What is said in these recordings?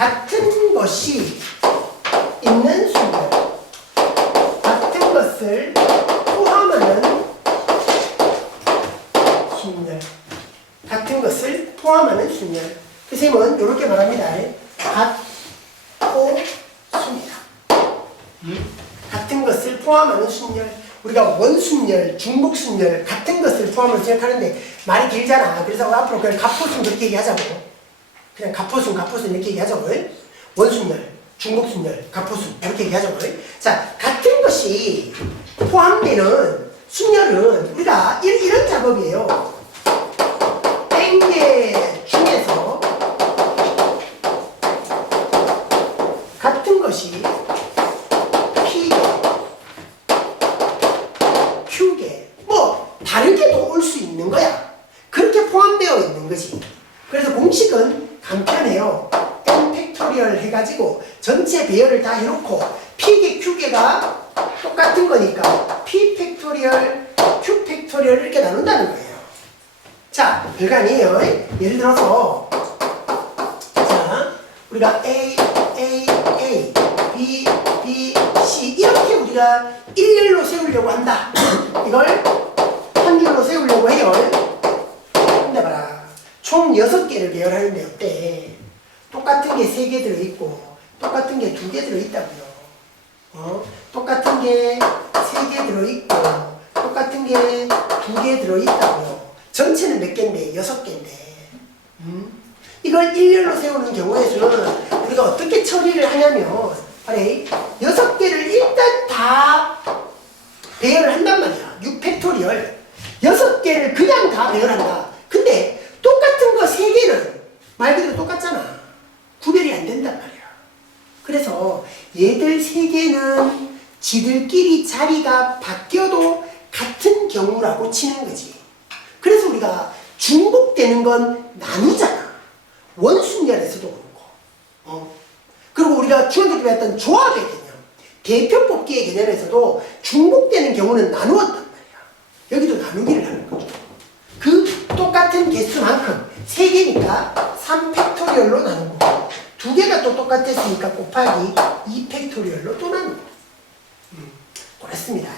같은 것이 있는 순열, 같은 것을 포함하는 순열, 같은 것을 포함하는 순열. 선생님은 이렇게 말합니다. 같포순이다. 같은 것을 포함하는 순열. 우리가 원순열, 중복순열, 같은 것을 포함해서 생각하는데 말이 길잖아. 그래서 앞으로 그냥 갑포순 그렇게 얘기하자고. 그냥 갑포순 이렇게 얘기하자고. 원순열, 중복순열, 갑포순 이렇게 얘기하자고. 자, 같은 것이 포함되는 순열은 우리가 이런 작업이에요. 땡개 중에서 같은 것이 P개, Q개, 뭐 다르게도 올 수 있는 거야. 그렇게 포함되어 있는 거지. 그래서 공식은 간편해요. n 팩토리얼 해가지고 전체 배열을 다 해놓고 P개, Q개가 똑같은 거니까 P 팩토리얼, Q 팩토리얼 이렇게 나눈다는 거예요. 자, 별거 아니에요. 예를 들어서 자, 우리가 A, B, C 이렇게 우리가 일렬로 세우려고 한다. 이걸 한 줄로 세우려고 해요. 근데 봐라. 총 6개를 배열하는데 어때? 똑같은 게 3개 들어있고 똑같은 게 2개 들어있다고요. 똑같은 게 3개 들어있고 똑같은 게 2개 들어있다고요. 전체는 몇 개인데? 6개인데. 이걸 일렬로 세우는 경우에는 우리가 어떻게 처리를 하냐면, 아래 6개를 일단 다 배열을 한단 말이야. 6팩토리얼. 6개를 그냥 다 배열한다. 근데 똑같은 거 3개는 말 그대로 똑같잖아. 구별이 안 된단 말이야. 그래서 얘들 3개는 지들끼리 자리가 바뀌어도 같은 경우라고 치는 거지. 그래서 우리가 중복되는 건 나누잖아. 원순열에서도 그렇고. 그리고 우리가 중학교 때 배웠던 조합의 개념, 대표 뽑기의 개념에서도 중복되는 경우는 나누었단 말이야. 여기도 나누기를 하는 거죠. 그 똑같은 개수만큼 3개니까 3팩토리얼로 나누고 2개가 또 똑같았으니까 곱하기 2팩토리얼로 또 나누고. 그렇습니다.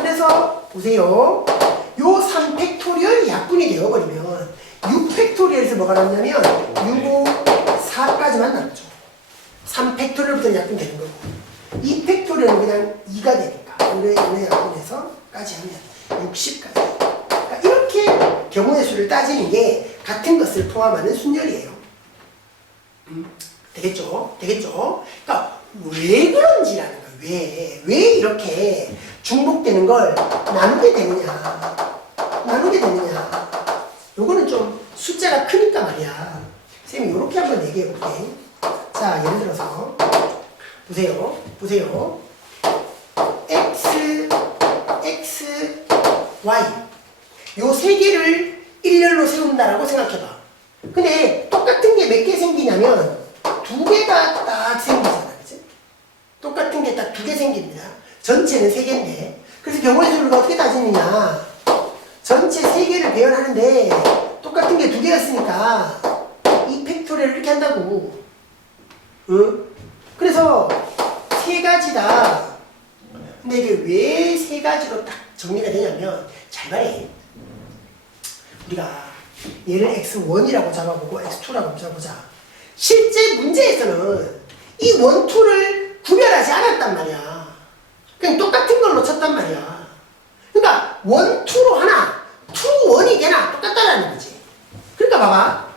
그래서 보세요. 요 3팩토리얼 약분이 되어버리면 6팩토리얼에서 뭐가 남냐면 6, 5, 4까지만 남죠. 3팩토리얼부터 약분되는 거고 2팩토리얼은 그냥 2가 되니까 요래 약분해서 까지 하면 60까지. 그러니까 이렇게 경우의 수를 따지는 게 같은 것을 포함하는 순열이에요. 되겠죠? 그러니까 왜 그런지라는 거예요. 왜 이렇게 중복되는 걸 나누게 되느냐. 요거는 좀 숫자가 크니까 말이야. 선생님이 이렇게 한번 얘기해 볼게. 자, 예를 들어서 보세요. X, Y 요 3개를 일렬로 세운다라고 생각해봐. 근데 똑같은 게 몇 개 생기냐면 2개가 딱 생기잖아. 그치? 똑같은 게 딱 2개 생깁니다. 전체는 3개인데. 그래서 경우의 수를 어떻게 따지느냐. 전체 3개를 배열하는데 똑같은 게 2개였으니까 2팩토리얼을 이렇게 한다고. 그래서 3가지다. 근데 이게 왜 3가지로 딱 정리가 되냐면, 잘 봐요. 우리가 얘를 x1이라고 잡아보고 x2라고 잡아보자. 실제 문제에서는 이 1, 2를 구별하지 않았단 말이야. 그냥 똑같은 걸로 쳤단 말이야. 그러니까 1, 2로 하나, 2, 1이 되나 똑같다라는 거지. 그러니까 봐봐.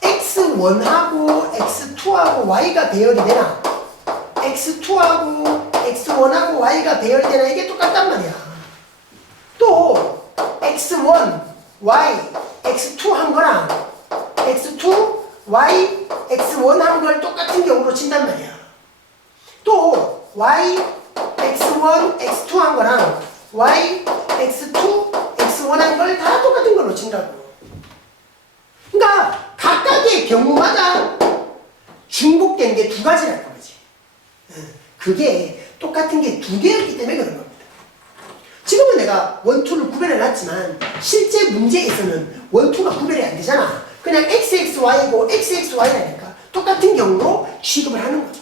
x1하고 x2하고 y가 배열이 되나? x2하고 x1하고 y가 배열되나? 이게 똑같단 말이야. 또 x1, y, x2 한 거랑 x2, y, x1 한 걸 똑같은 경우로 친단 말이야. 또 y, x1, x2 한 거랑 y, x2, x1 한 걸 다 똑같은 걸로 친다고. 그러니까 각각의 경우마다 중복된 게 2가지라는 거지. 그게 똑같은 게 2개였기 때문에 그런 겁니다. 지금은 내가 1, 2를 구별해놨지만 실제 문제에서는 1, 2가 구별이 안 되잖아. 그냥 XXY고 XXY라니까 똑같은 경우로 취급을 하는 거죠.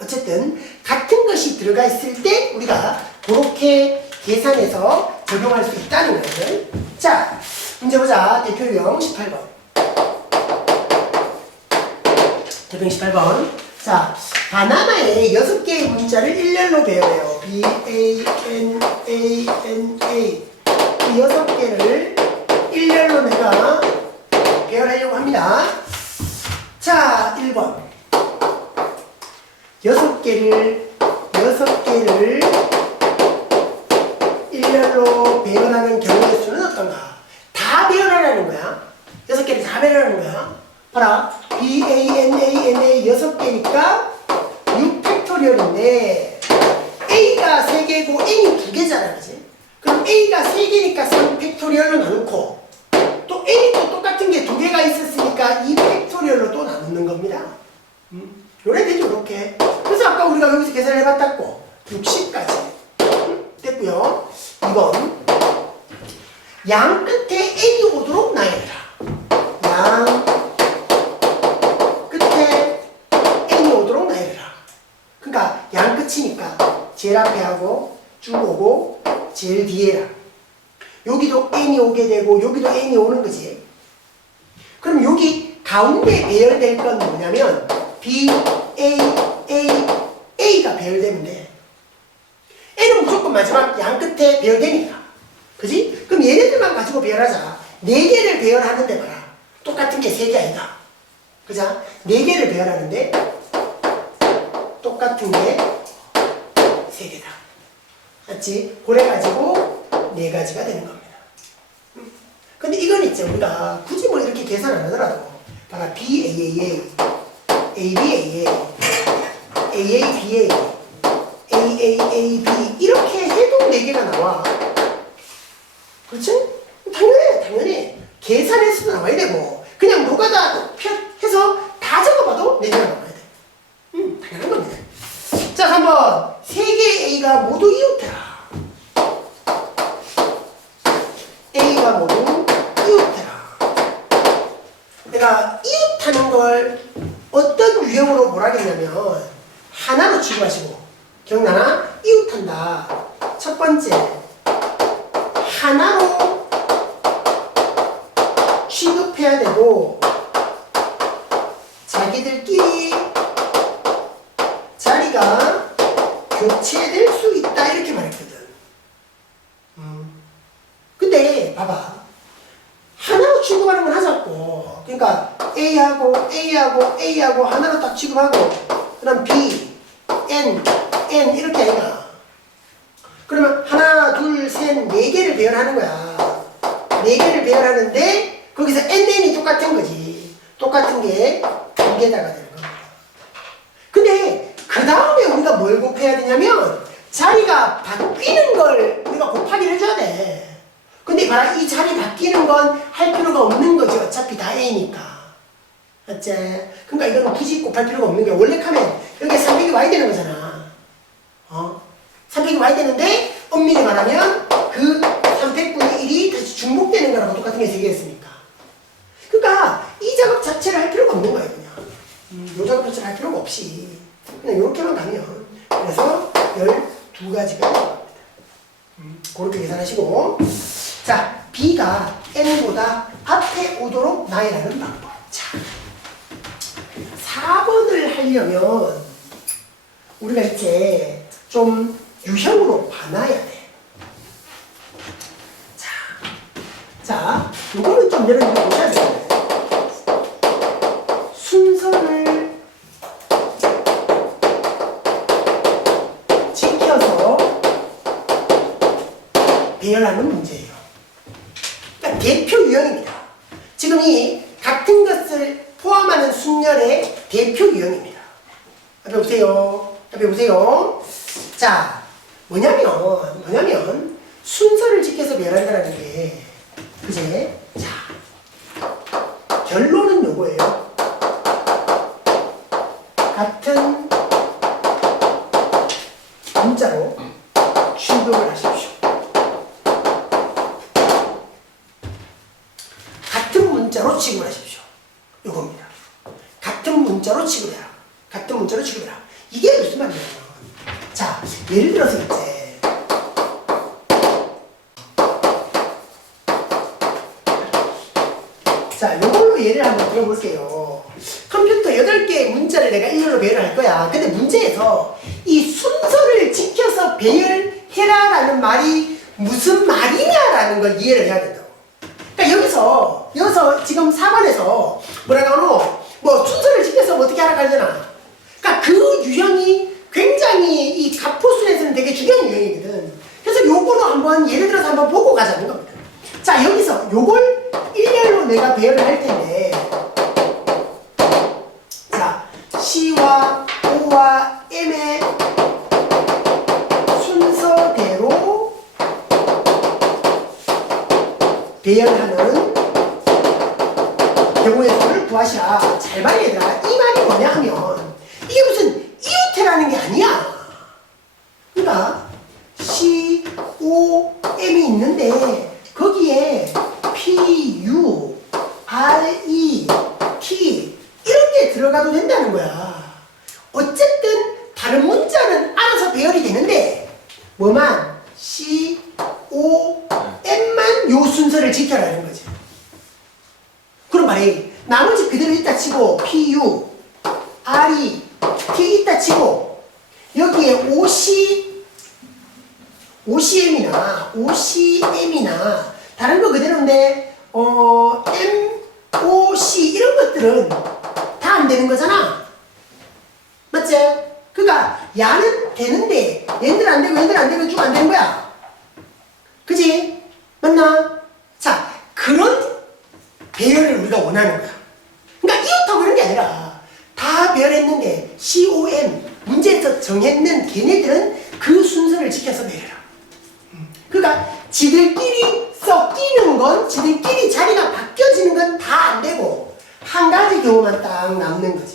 어쨌든 같은 것이 들어가 있을 때 우리가 그렇게 계산해서 적용할 수 있다는 거예요. 자, 문제 보자. 대표 유형 18번. 대표 18번. 자, 바나나의 6개의 문자를 일렬로 배열해요. B, A, N, A, N, A. 이 6개를 일렬로 내가 배열하려고 합니다. 자, 1번. 6개를 일렬로 배열하는 경우의 수는 어떤가? 다 배열하라는 거야. 6개를 다 배열하는 거야. 봐라. B, A, N, A, N, A 6개니까 6팩토리얼인데 A가 3개고 N이 2개잖아. 그지? 그럼 A가 3개니까 3팩토리얼로 나누고 또 N이 또 똑같은 게 2개가 있었으니까 2팩토리얼로 또 나누는 겁니다. 요래 되죠, 이렇게. 그래서 아까 우리가 여기서 계산을 해봤다고 60까지 됐고요. 2번 양 끝에 N이 오도록 나열해라. 양 끝에 N이 오도록 나열해라. 그러니까 양 끝이니까 제일 앞에 하고 쭉 오고 제일 뒤에라. 여기도 N이 오게 되고 여기도 N이 오는 거지. 그럼 여기 가운데 배열될 건 뭐냐면 B, A, A, A가 배열되면 돼. N은 무조건 마지막 양 끝에 배열되니까. 그지? 그럼 얘네들만 가지고 배열하자. 4개를 배열하는데 봐라. 똑같은 게 3개 아니다. 그죠? 4개를 배열하는데 똑같은 게 3개다. 맞지? 그래 가지고 4가지가 되는 겁니다. 근데 이건 있죠. 우리가 굳이 뭐 이렇게 계산 안 하더라도 봐라. B, A, A, A, A, B, A, A, A, A, B, A, A, A, A, B 이렇게 해도 4개가 나와. 그렇지? 당연히 계산해서도 나와야 되고 그냥 노가다 해서 다 적어봐도 4개가 나와야 돼. 당연한 겁니다. 자, 3번 3개의 A가 모두 이웃해라. A가 모두 이웃해라. 내가 이웃하는 걸 어떤 유형으로 뭐라겠냐면 하나로 취급하시고 기억나나? 이웃한다. 첫 번째 하나로 취급해야 되고 자기들끼리 자리가 교체될 수 있다 이렇게 말했거든. 근데 봐봐. 하나로 취급하는 건 하자고. 그러니까 A하고 하나로 딱 취급하고 그다음 B, N 이렇게 아이가. 그러면 하나, 둘, 셋, 4개를 배열하는 거야. 4개를 배열하는데 거기서 NN이 똑같은 거지. 똑같은 게 2개다가 되는 겁니다. 근데 그 다음에 우리가 뭘 곱해야 되냐면 자리가 바뀌는 걸 우리가 곱하기를 해줘야 돼. 근데 봐라, 이 자리 바뀌는 건 할 필요가 없는 거지. 어차피 다 A니까. 맞지? 그러니까 이건 굳이 곱할 필요가 없는 거야. 원래 하면 여기에 300이 와야 되는 거잖아. 300이 와야 되는데 엄밀히 말하면 그 300분의 1이 다시 중복되는 거랑 똑같은 게 3개였으니까. 그러니까 이 작업 자체를 할 필요가 없는 거예요. 그냥 이 작업 자체를 할 필요가 없이 그냥 이렇게만 가면 그래서 12가지가 나옵니다. 그렇게 계산하시고 자, B가 N보다 앞에 오도록 나열하는 방법. 자, 4번을 하려면 우리가 이제 좀 유형으로 봐놔야 돼. 자, 이거는 좀 여러분들 보셔야 돼요. 순서를 지켜서 배열하는 문제예요. 그러니까 대표 유형입니다. 지금 이 같은 것을 포함하는 순열의 대표 유형입니다. 앞에 보세요. 앞에 보세요. 자, 뭐냐면 순서를 지켜서 배열한다는 게 그제? 자, 결론은 요거예요. 같은 문자로 취급을 하십시오. 같은 문자로 취급을 하십시오. 요겁니다. 문자로 취급해라. 같은 문자로 취급해라. 이게 무슨 말이냐면, 자, 예를 들어서 이제 자, 요걸로 예를 한번 들어볼게요. 컴퓨터 8개의 문자를 내가 일렬로 배열할 거야. 근데 문제에서 이 순서를 지켜서 배열해라라는 말이 무슨 말이냐라는 걸 이해를 해야 된다고. 그러니까 여기서 지금 4번에서 뭐라고 하노? 뭐 순서를 지켜서 어떻게 하라고 하잖아. 그러니까 그 유형이 굉장히 이 가포순에서는 되게 중요한 유형이거든. 그래서 요거로 한번 예를 들어서 한번 보고 가자는 겁니다. 자, 여기서 요걸 일렬로 내가 배열을 할 텐데, 자, C와 O와 M의 순서대로 배열하는 경우의 수를 구하시라. 잘 봐야 얘들아. 이 말이 뭐냐 하면 이게 무슨 이웃해라는 게 아니야. 그러니까 C, O, M이 있는데 거기에 P, U, R, E, T 이렇게 들어가도 된다는 거야. 어쨌든 다른 문자는 알아서 배열이 되는데 뭐만 C, O, M만 요 순서를 지켜라는 거지. 그럼 말이 나머지 그대로 있다 치고 P, U, R, E, T 있다 치고 여기에 OCM이나 다른 거 그대로인데 M, O, C 이런 것들은 다 안 되는 거잖아. 맞지? 그러니까 야는 되는데 얘들 안 되고 얘들 안 되고 쭉 안 되는 거야. 그지? 맞나? 자, 그런 배열을 우리가 원하는 거야. 그러니까 이웃하고 그런 게 아니라 다 배열했는데 COM 문제에서 정했는 걔네들은 그 순서를 지켜서 배열해라. 그러니까 지들끼리 섞이는 건 지들끼리 자리가 바뀌어지는 건 다 안 되고 한 가지 경우만 딱 남는 거지.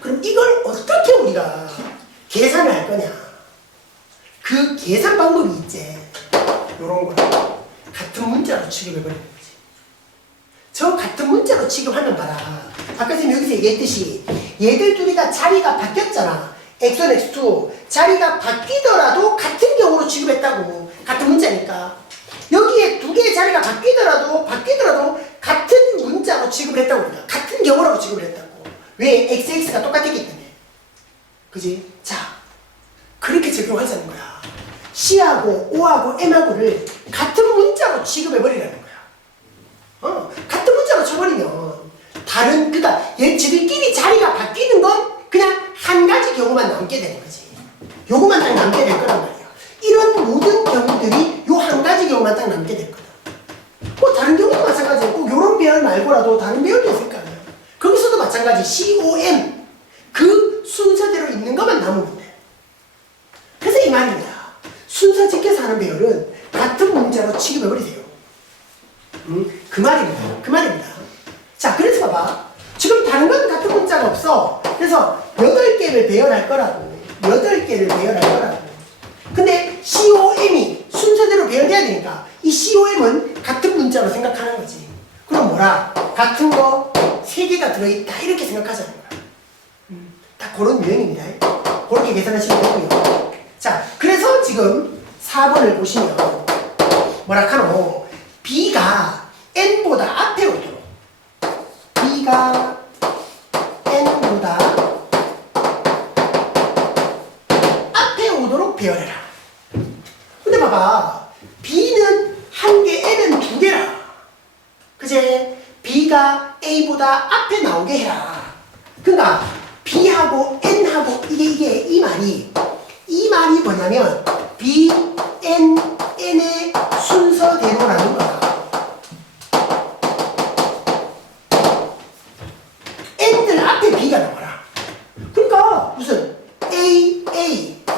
그럼 이걸 어떻게 우리가 계산을 할 거냐? 그 계산 방법이 있지. 요런 거 같은 문자로 취급해버리는 거지. 저 같은 문자로 취급하면 봐라. 아까 지금 여기서 얘기했듯이 얘들 둘이 다 자리가 바뀌었잖아. X1, X2 자리가 바뀌더라도 같은 경우로 취급했다고. 같은 문자니까. 여기에 두 개의 자리가 바뀌더라도 같은 문자로 취급을 했다고 합니다. 같은 경우라고 취급을 했다고. 왜? XX가 똑같았기 때문에. 그지? 자, 그렇게 적용하자는 거야. C하고 O하고 M하고를 같은 문자로 취급해버리라는 거야. 같은 문자로 쳐버리면 그러니까 얘 지들끼리 자리가 바뀌는 건 그냥 한 가지 경우만 남게 되는 거지. 요거만 딱 남게 될 거란 말이야. 이런 모든 경우들이 요 한 가지 경우만 딱 남게 될 거다. 뭐 다른 경우도 마찬가지고 꼭 요런 배열 말고라도 다른 배열도 있을 거 아니야. 거기서도 마찬가지 COM 그 순서대로 있는 것만 남으면 돼. 그래서 이 말입니다. 순서 지켜서 하는 배열은 같은 문자로 취급해버리세요. 그 말입니다. 자, 그래서 봐봐. 지금 다른 건 같은 문자가 없어. 그래서 8개를 배열할 거라고. 8개를 배열할 거라고. 근데 COM이 순서대로 배열돼야 되니까 이 COM은 같은 문자로 생각하는 거지. 그럼 뭐라? 같은 거 3개가 들어있다 이렇게 생각하자는 거야. 딱 그런 유형입니다. 그렇게 계산하시면 되고요. 자, 그래서 지금 4번을 보시면 뭐라 카노? B가 N보다 앞에 오도록 B가 N보다 앞에 오도록 배열해라. 근데 봐봐. B는 1개, N은 2개라. 그제? B가 A보다 앞에 나오게 해라. 그러니까 B하고 N하고 이 말이 뭐냐면 B, N, N의 순서대로라는 거야. N들 앞에 B가 나와라. 그러니까 무슨 A,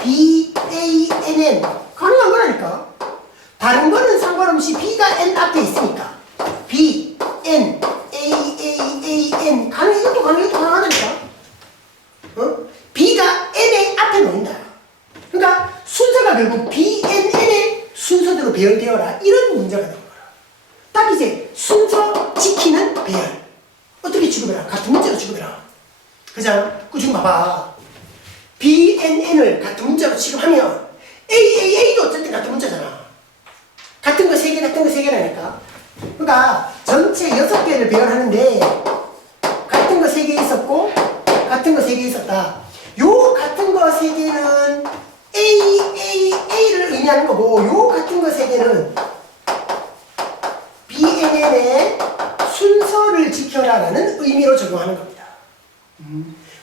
B, A, N, N 가능한 거라니까. 다른 거는 상관없이 B가 N 앞에 있으니까 B, N, A, N 이것도 가능하다니까. B가 N의 앞에 놓인다. 그러니까 순서가 결국 B, N, N의 순서대로 배열되어라. 이런 문제가 나온 거야. 딱 이제 순서 지키는 배열. 어떻게 취급해라? 같은 문제로 취급해라. 그죠? 그 지금 봐봐. BNN을 같은 문자로 취급하면 AAA도 어쨌든 같은 문자잖아. 같은 거 3개, 같은 거 3개라니까. 그러니까 전체 6개를 배열하는데 같은 거 3개 있었고 같은 거 3개 있었다. 요 같은 거 3개는 AAA를 의미하는 거고 요 같은 거 3개는 BNN의 순서를 지켜라라는 의미로 적용하는 겁니다.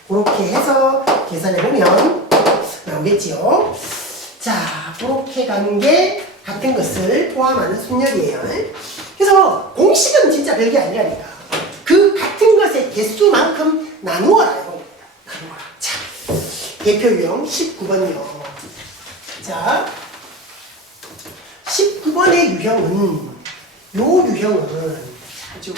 그렇게 해서 계산해보면 나오겠지요. 자, 그렇게 가는 게 같은 것을 포함하는 순열이에요. 그래서 공식은 진짜 별게 아니라니까. 그 같은 것의 개수만큼 나누어라 이겁니다. 나누어라. 자, 대표 유형 19번이요. 자, 19번의 유형은 요 유형은 아주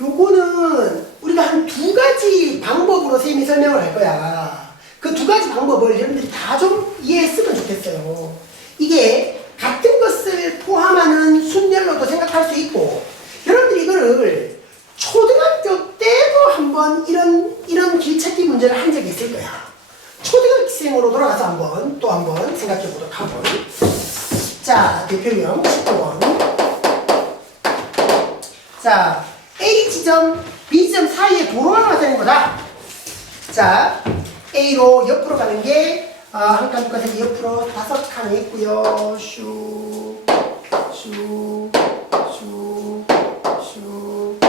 요거는 우리가 한 2가지 방법으로 쌤이 설명을 할 거야. 그 2가지 방법을 여러분들이 다 좀 이해했으면 좋겠어요. 이게 같은 것을 포함하는 순열로도 생각할 수 있고 여러분들이 이거를 초등학교 때도 한번 이런 길찾기 문제를 한 적이 있을 거야. 초등학생으로 돌아가서 또 한번 생각해 보도록 하고. 자, 대표형 19번. 자, A 지점, B 지점 사이에 도로가 나타낸 거다. 자, A로 옆으로 가는 게 한 칸, 두 칸, 세 개 옆으로 5칸이 있고요. 슉, 슉, 슉, 슉,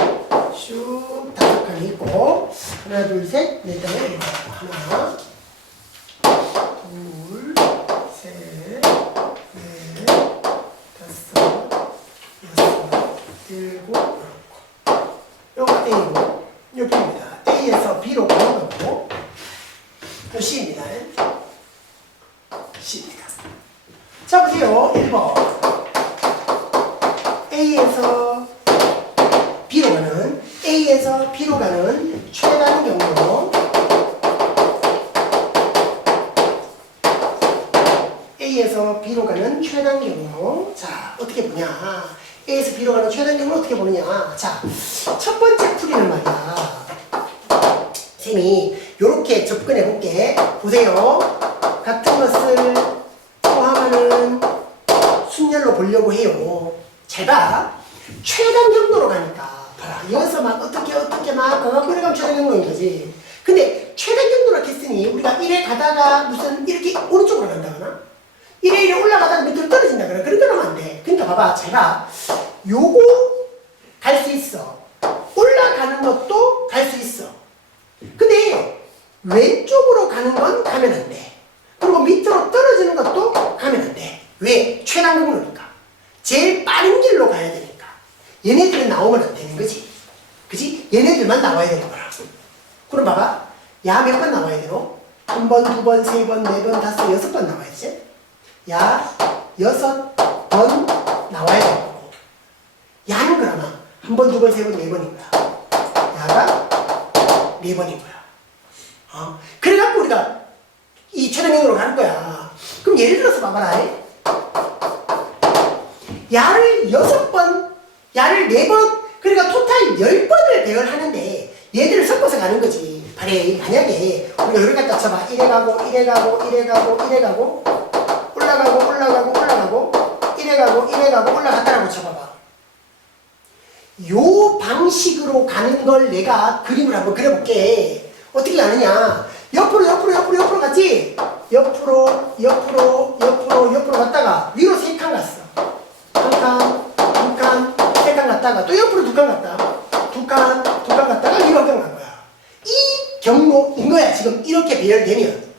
슉 5칸이 있고 하나, 둘, 셋, 넷, 다섯, 일곱. 하나, 둘, 셋, 넷, 다섯, 여섯, 일곱. 요거 A고, 요 B입니다. A에서 B로 가는 거고, 요 C입니다. C입니다. 자, 보세요. 1번. A에서 B로 가는 최단 경로. A에서 B로 가는 최단 경로. 자, 어떻게 보냐. A에서 B로 가는 최단 경로 어떻게 보느냐. 자, 첫 번째 풀이는 말이야. 쌤이 요렇게 접근해 볼게. 보세요. 같은 것을 포함하는 순열로 보려고 해요. 잘 봐. 최단 경로로 가니까. 봐라. 여기서 막 어떻게 막 가갖고 이래가면 최단 경로인 거지. 근데 최단 경로라 했으니 우리가 이래 가다가 무슨 이렇게 오른쪽으로 간다거나 이래 올라가다가 밑으로 떨어진다거나 그런 건 하면 안 돼. 그러니까 봐봐. 잘 봐. 요거 갈 수 있어. 올라가는 것도 갈 수 있어. 근데 왼쪽으로 가는 건 가면 안 돼. 그리고 밑으로 떨어지는 것도 가면 안 돼. 왜? 최단 경로니까. 제일 빠른 길로 가야 되니까. 얘네들은 나오면 안 되는 거지. 그지? 얘네들만 나와야 되는 거라. 그럼 봐봐. 야 몇 번 나와야 되노? 1번, 2번, 3번, 4번, 5, 6번 나와야지. 야 6번 나와야 되는 거고. 야는 그러나 1번, 2번, 3번, 4번인 거야. 야가 4번인 거야. 그래갖고 우리가 이 최단경로로 가는 거야. 그럼 예를 들어서 봐봐라. 야를 6번, 야를 4번, 그러니까 토탈 10번을 배열하는데 얘들을 섞어서 가는 거지. 만약에 우리가 여기를 갖다 쳐봐. 이래 가고 이래 가고 이래 가고 이래 가고 올라가고 이래 가고 올라갔다라고 쳐봐봐. 요 방식으로 가는 걸 내가 그림을 한번 그려볼게. 어떻게 가느냐. 옆으로 갔지? 옆으로 갔다가 위로 3칸 갔어. 1칸, 2칸, 3칸 갔다가 또 옆으로 2칸 갔다. 2칸 갔다가 위로 1칸 간 거야. 이 경로인 거야. 지금 이렇게 배열되면.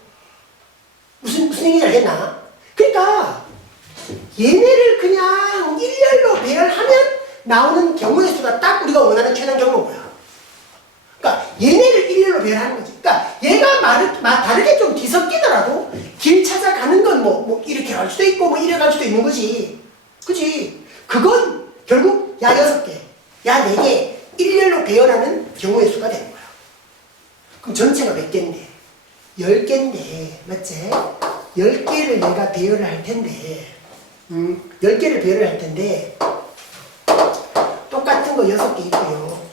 무슨 얘기인지 알겠나? 그러니까 얘네를 그냥 일렬로 배열하면 나오는 경우의 수가 딱 우리가 원하는 최단 경로고요. 그러니까 얘네를 일렬로 배열하는 거지. 그러니까 얘가 다르게 좀 뒤섞이더라도 길 찾아가는 건 뭐 이렇게 갈 수도 있고 뭐 이래 갈 수도 있는 거지. 그치? 그건 결국 야 6개, 야 4개 일렬로 배열하는 경우의 수가 되는 거야. 그럼 전체가 몇 개인데? 10개인데, 맞지? 10개를 내가 배열을 할 텐데 10개를 배열을 할 텐데 똑같은 거 6개 있고요.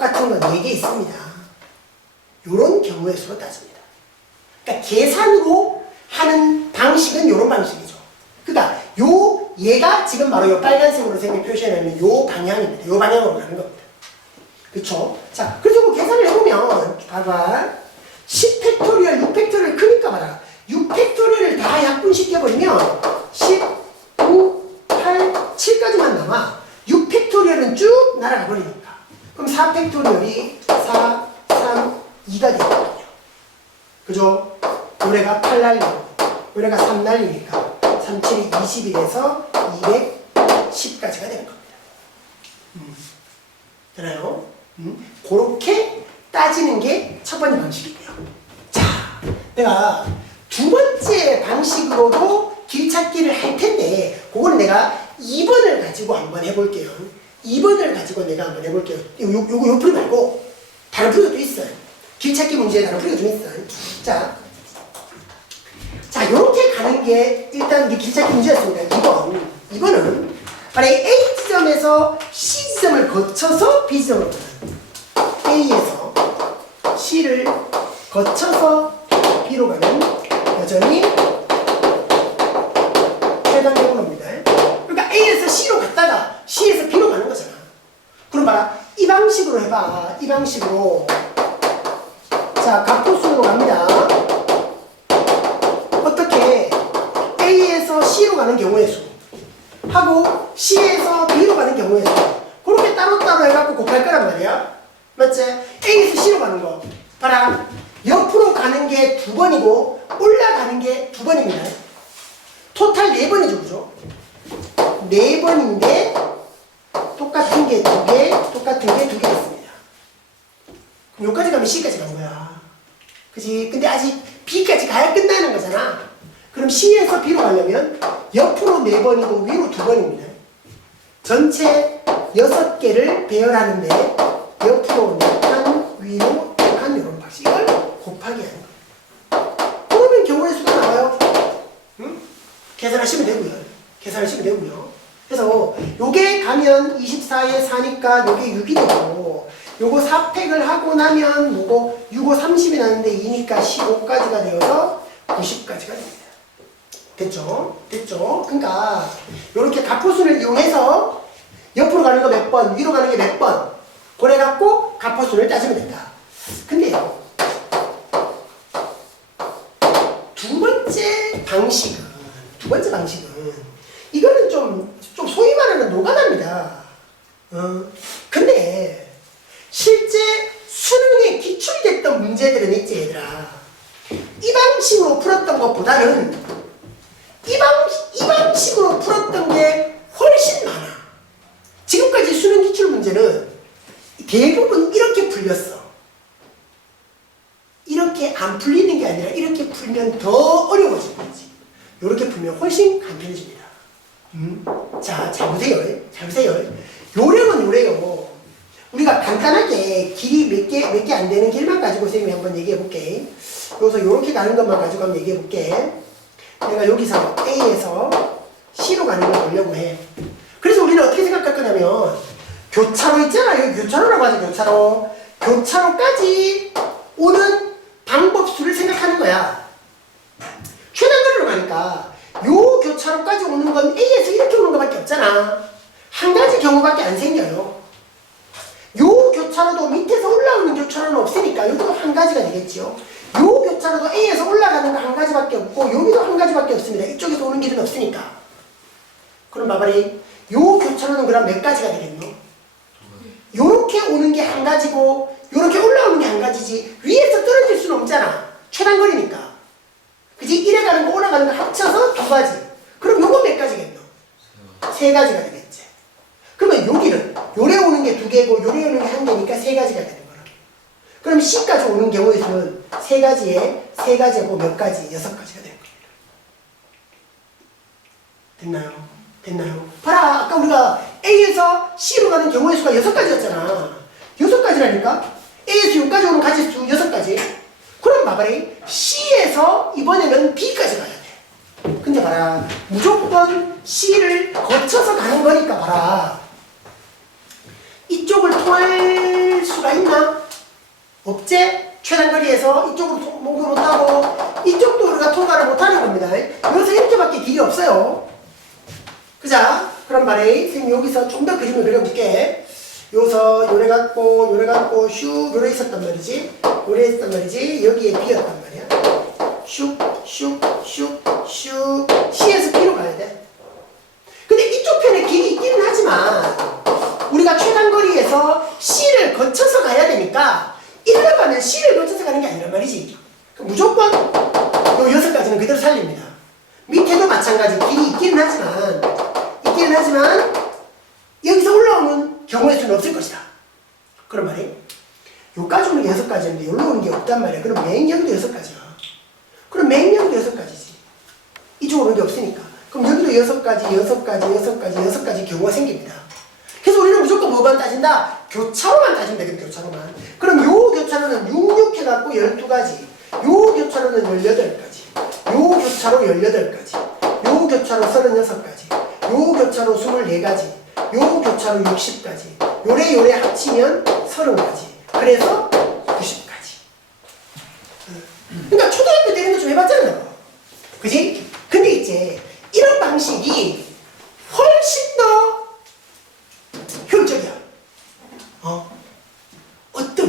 똑같은 건 4개 있습니다. 요런 경우의 수로 따집니다. 그러니까 계산으로 하는 방식은 요런 방식이죠. 그러니까 얘가 지금 바로 요 빨간색으로 선생님이 표시해놓은 요 방향입니다. 요 방향으로 가는 겁니다. 그쵸? 자, 그래서 그 계산을 해보면 봐봐. 10팩토리얼, 6팩토리얼 크니까 봐라. 6팩토리얼을 다 약분시켜버리면 10, 9, 8, 7까지만 남아. 6팩토리얼은 쭉 날아가 버리니까. 그럼 4팩토리얼이 4, 3, 2가 되거든요. 그죠? 요래가 8 날리고 요래가 3 날리니까 3, 7이 20일에서 210까지가 되는 겁니다. 되나요? 그렇게 따지는 게 첫 번째 방식이고요. 자, 내가 두 번째 방식으로도 길찾기를 할 텐데 그거는 내가 2번을 가지고 한번 해볼게요. 2번을 가지고 내가 한번 해볼게요. 요거 풀이 말고 다른 풀이가 또 있어요. 길찾기 문제에 다른 풀이가 좀 있어요. 자, 요렇게 가는 게 일단 우리 길찾기 문제였습니다. 2번은 만약에 A 지점에서 C 지점을 거쳐서 B 지점으로 가는 A에서 C를 거쳐서 B로 가는 여전히 해당되는 겁니다. 그러니까 A에서 C로 갔다가 C에서 B로 가는 거잖아. 그럼 봐라. 이 방식으로 해봐. 이 방식으로. 자, 각도순으로 갑니다. 어떻게 A에서 C로 가는 경우의 수 하고 C에서 B로 가는 경우의 수 그렇게 따로따로 해갖고 곱할 거란 말이야. 맞지? A에서 C로 가는 거 봐라. 옆으로 가는 게 2번이고 올라가는 게 2번입니다. 토탈 4번이죠. 그죠? 4번인데 똑같은 게 2개, 똑같은 게 2개 있습니다. 그럼 여기까지 가면 C까지 간 거야. 그지? 근데 아직 B까지 가야 끝나는 거잖아. 그럼 C에서 B로 가려면 옆으로 4번이고 위로 2번입니다. 전체 6개를 배열하는데 옆으로 4칸, 위로 4칸 이런 방식. 이걸 곱하기 하는 거예요. 그러면 경우의 수가 나와요. 응? 계산하시면 되고요. 그래서 요게 가면 24에 4니까 요게 6이 되고 요거 4팩을 하고 나면 요거 6, 5, 30이 나는데 2니까 15까지가 되어서 90까지가 됩니다. 됐죠? 그러니까 요렇게 가포수를 이용해서 옆으로 가는 거 몇 번, 위로 가는 게 몇 번 그래갖고 가포수를 따지면 된다. 근데요, 두 번째 방식은 이거는 좀 소위 말하는 노가다입니다. 근데 실제 수능에 기출됐던 문제들은 있지 얘들아. 이 방식으로 풀었던 것보다는 이 방식으로 풀었던 게 훨씬 많아. 지금까지 수능 기출 문제는 대부분 이렇게 풀렸어. 이렇게 안 풀리는 게 아니라 이렇게 풀면 더 어려워지는 거지. 이렇게 풀면 훨씬 간편해집니다. 자, 잘 보세요. 요령은 요래요. 우리가 간단하게 길이 몇 개 안 되는 길만 가지고 선생님이 한번 얘기해 볼게. 여기서 요렇게 가는 것만 가지고 한번 얘기해 볼게. 내가 여기서 A에서 C로 가는 걸 보려고 해. 그래서 우리는 어떻게 생각할 거냐면 교차로 있잖아. 여기 교차로라고 하죠. 교차로까지 오는 방법수를 생각하는 거야. 최단거리로 가니까 요 교차로까지 오는 건 A에서 이렇게 오는 것밖에 없잖아. 한 가지 경우밖에 안 생겨요. 요 교차로도 밑에서 올라오는 교차로는 없으니까 여기도 한 가지가 되겠지요. 요 교차로도 A에서 올라가는 거 한 가지밖에 없고 여기도 한 가지밖에 없습니다. 이쪽에서 오는 길은 없으니까. 그럼 봐봐리. 요 교차로는 그럼 몇 가지가 되겠노? 요렇게 오는 게 한 가지고 요렇게 올라오는 게 한 가지지 위에서 떨어질 수는 없잖아. 최단거리니까. 그지? 이래 가는 거 올라가는 거 합쳐서 2가지. 그럼 요건 몇 가지겠노? 3가지가 되겠지. 그러면 여기는 요래 오는 게 2개고 요래 오는 게 1개니까 3가지가 되는 거라. 그럼 C까지 오는 경우에 서는 3가지에 3가지고 몇 가지? 6가지가 되는 겁니다. 됐나요? 봐라. 아까 우리가 A에서 C로 가는 경우의 수가 6가지였잖아. 6가지라니까? A에서 여기까지 오는 가지 수 6가지. 그럼 봐봐리. C에서 이번에는 B까지 가야 돼. 근데 봐라. 무조건 C를 거쳐서 가는 거니까 봐라. 이쪽을 통할 할 수가 있나? 없지? 최단거리에서 이쪽으로 목을 못하고 이쪽도 우리가 통과를 못하는 겁니다. 여기서 이렇게밖에 길이 없어요. 그자? 그런 말에 선생님 여기서 좀 더 그림을 그려볼게. 여기서 요래 갖고 슉 요래 있었단 말이지. 요래 있었단 말이지. 여기에 B였단 말이야. 슉 C에서 B로 가야 돼. 근데 이쪽 편에 길이 있기는 하지만 우리가 최단거리에서 C를 거쳐서 가야 되니까 일로 가면 C를 거쳐서 가는 게 아니란 말이지. 무조건 요 6가지는 그대로 살립니다. 밑에도 마찬가지 길이 있기는 하지만 여기서 올라오는 경우의 수는 없을 것이다. 그런 말이에요. 요까지 오는 게 6가지인데 여기로 오는 게 없단 말이야. 그럼 맹력도 6가지야. 그럼 맹력도 6가지지. 이쪽으로 오는 게 없으니까. 그럼 여기도 6가지 경우가 생깁니다. 그래서 우리는 무조건 뭐만 따진다? 교차로만 따지면 되겠다. 교차로만. 그럼 요 교차로는 6 해갖고 12가지, 요 교차로는 18가지, 요 교차로 18가지, 요 교차로 36가지, 요 교차로 24가지, 요 교차로 60가지, 요래 합치면 30가지. 그래서 90가지. 그러니까 초등학교 때 이런 거 좀 해봤잖아요. 그지? 근데 이제 이런 방식이 훨씬 더 효율적이야.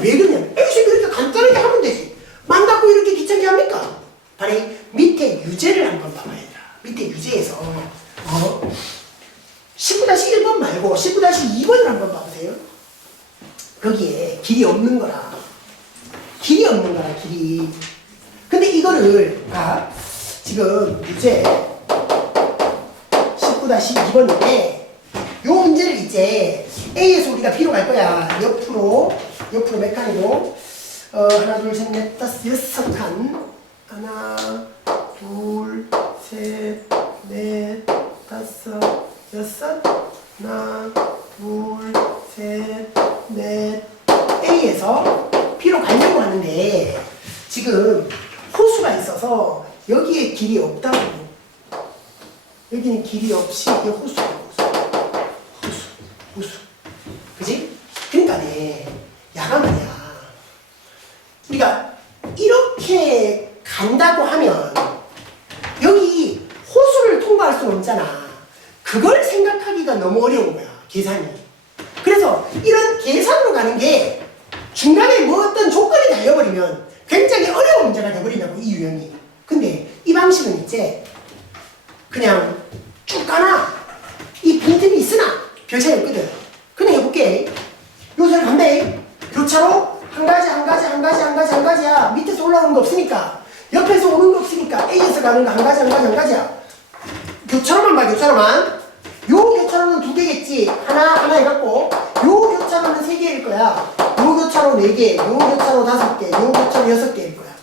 왜 그러냐면 여기서 이렇게 간단하게 하면 되지. 만 갖고 이렇게 귀찮게 합니까? 바로 밑에 유제를 한번 봐봐 얘들아. 밑에 유제에서 19-1번 말고 19-2번을 한번 봐보세요. 거기에 길이 없는 거라. 길이. 근데 이거를 지금 유제 19-2번인데 요 문제를 이제 A에서 우리가 B로 갈 거야. 옆으로 메카니로 하나 둘 셋 넷 다섯 6칸 하나 둘 셋 넷 다섯 여섯 하나 둘 셋 넷 A에서 B로 가려고 하는데 지금 호수가 있어서 여기에 길이 없다고. 여기는 길이 없이 이게 호수야. 호수. 그지? 그러니까네. 야가 말이야. 우리가 이렇게 간다고 하면 여기 호수를 통과할 수는 없잖아. 그걸 생각하기가 너무 어려운 거야. 계산이. 그래서 이런 계산으로 가는 게 중간에 뭐 어떤 조건이 달려버리면 굉장히 어려운 문제가 돼버린다고, 이 유형이. 근데 이 방식은 이제 그냥 쭉 가나 이 빈틈이 있으나 별 차이 없거든. 그냥 해볼게. 요새를 간대. 교차로 한 가지야. 밑에서 올라오는 거 없으니까, 옆에서 오는 거 없으니까 A에서 가는 거 한 가지야. 교차로만 봐. 요 교차로는 2개겠지. 하나 해갖고 요 교차로는 3개일 거야. 요 교차로 4개, 요 교차로 5개, 요 교차로 6개일 거야.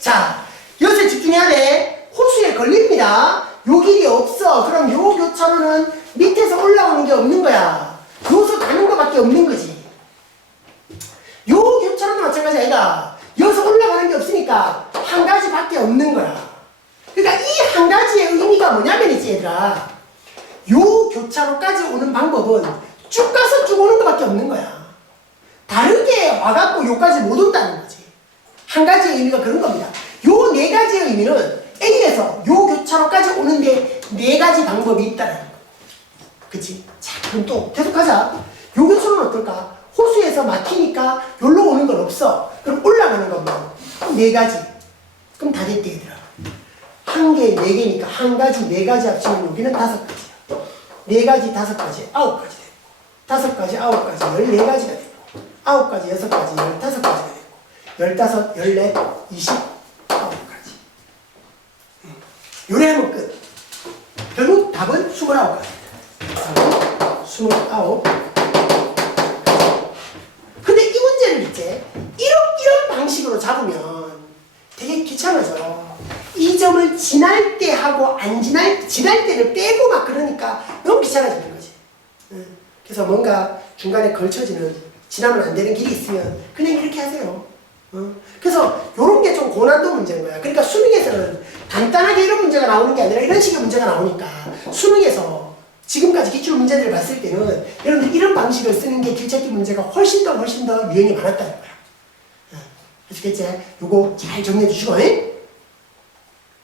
자, 여기서 집중해야 돼. 호수에 걸립니다. 요 길이 없어. 그럼 요 교차로는 밑에서 올라오는 게 없는 거야. 여기서 가는 거밖에 없는 거지. 요 교차로도 마찬가지 아이가. 여기서 올라가는 게 없으니까 한 가지밖에 없는 거야. 그러니까 이 한 가지의 의미가 뭐냐면이지 얘들아. 요 교차로까지 오는 방법은 쭉 가서 쭉 오는 것밖에 없는 거야. 다르게 와갖고 요까지 못 온다는 거지. 한 가지의 의미가 그런 겁니다. 요 4가지의 의미는 A에서 요 교차로까지 오는데 4가지 방법이 있다는 거. 그치? 자, 그럼 또 계속하자. 요 교차로는 어떨까? 호수에서 막히니까 여기로 오는 건 없어. 그럼 올라가는 것만 4가지. 그럼 다 됐대 얘들아. 한 개에 4개니까 한 가지 4가지 합치면 여기는 5가지야. 4가지 5가지 9가지 됐고, 5가지 9가지 14가지가 됐고, 9가지 6가지 15가지가 됐고, 15, 14, 29가지. 요래하면 끝. 결국 답은 29가지입니다. 29. 근데 이 문제를 이제 이런 방식으로 잡으면 되게 귀찮아져. 이 점을 지날 때 하고 안 지날 때를 빼고 막 그러니까 너무 귀찮아지는 거지. 그래서 뭔가 중간에 걸쳐지는, 지나면 안 되는 길이 있으면 그냥 이렇게 하세요. 그래서 요런 게 좀 고난도 문제인 거야. 그러니까 수능에서는 간단하게 이런 문제가 나오는 게 아니라 이런 식의 문제가 나오니까 수능에서 지금까지 기출 문제들을 봤을 때는 여러분들 이런 방식을 쓰는 게 길찾기 문제가 훨씬 더 유행이 많았다는 거야. 아시겠지? 요거 잘 정리해 주시고.